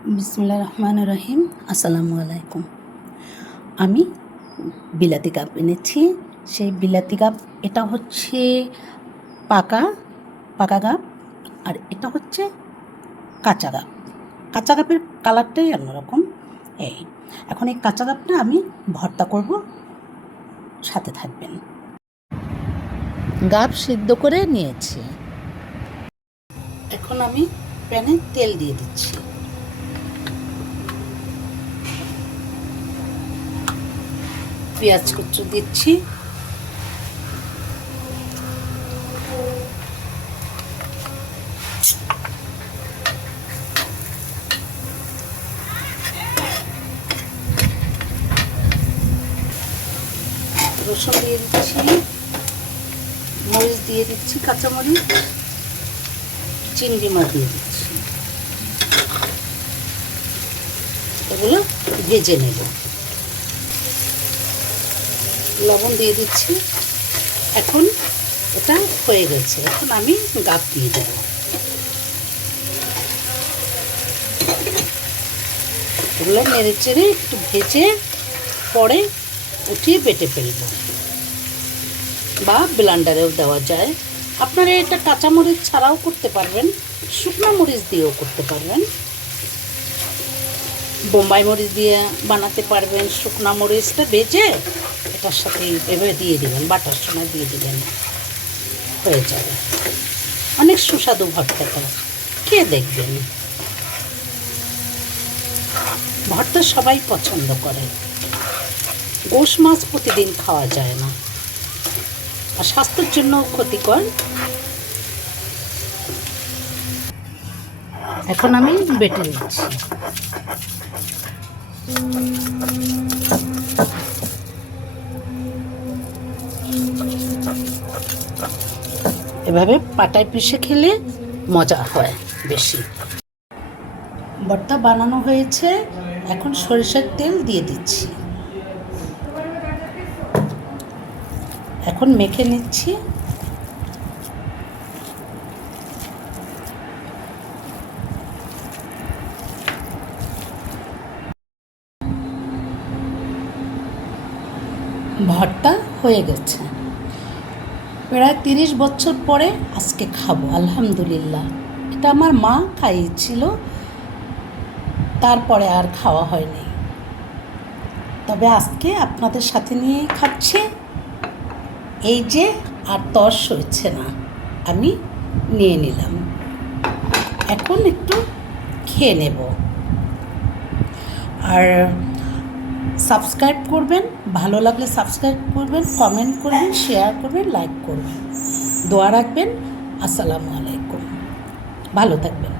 বিসমুল্লাহ রহমান রহিম। আসসালামু আলাইকুম। আমি বিলাতি কাপ এনেছি। সেই বিলাতি কাপ, এটা হচ্ছে পাকা পাকা গাপ আর এটা হচ্ছে কাঁচা গাপ কাঁচা গাপের কালারটাই অন্যরকম। এই, এখন এই কাঁচা গাপটা আমি ভর্তা করব। সাথে থাকবেন। গাপ সিদ্ধ করে নিয়েছি। এখন আমি প্যানে তেল দিয়ে দিচ্ছি। পেঁয়াজ কুচু দিচ্ছি। রসুন দিয়ে দিচ্ছি, মরিচ দিয়ে দিচ্ছি, কাঁচামরিচ, চিংড়ি মাছ দিয়ে দিচ্ছি। এগুলো ভেজে নেব। লবণ দিয়ে দিচ্ছি। এখন এটা হয়ে গেছে। এখন আমি গাপ দিয়ে দেব। এগুলো নেড়ে চেড়ে একটু ভেজে পরে উঠিয়ে বেটে ফেলব। বা ব্লান্ডারেও দেওয়া যায়। আপনারা এটা কাঁচামরিচ ছাড়াও করতে পারবেন, শুকনো মরিচ দিয়েও করতে পারবেন। বোম্বাই মরিচ দিয়ে বানাতে পারবেন। শুকনো মরিচটা বেজে এটার সাথে এভাবে দিয়ে দিবেন, বাটার সময় দিয়ে দিবেন। হয়ে যাবে। অনেক সুস্বাদু ভর্তাটা। খেয়ে দেখবেন? ভর্তা সবাই পছন্দ করে। গোশ মাছ প্রতিদিন খাওয়া যায় না। আর স্বাস্থ্যের জন্য ক্ষতিকর। এখন আমি বেটে নিচ্ছি। এভাবে পাটায় পিষে খেলে মজা হয় বেশি। ভর্তা বানানো হয়েছে, এখন সরিষার তেল দিয়ে দিচ্ছি। এখন মেখে নিচ্ছি। ভর্তা হয়ে গেছে। প্রায় তিরিশ বছর পরে আজকে খাব, আলহামদুলিল্লাহ। এটা আমার মা খাইয়েছিল, তারপরে আর খাওয়া হয়নি। তবে আজকে আপনাদের সাথে নিয়েই খাচ্ছে। এই যে আর তর সইছে না, আমি নিয়ে নিলাম। এখন একটু খেয়ে নেব। আর সাবস্ক্রাইব করবেন, ভালো লাগলে সাবস্ক্রাইব করবেন কমেন্ট করবেন শেয়ার করবেন লাইক করবেন। দোয়া রাখবেন। আসসালামু আলাইকুম। ভালো থাকবেন।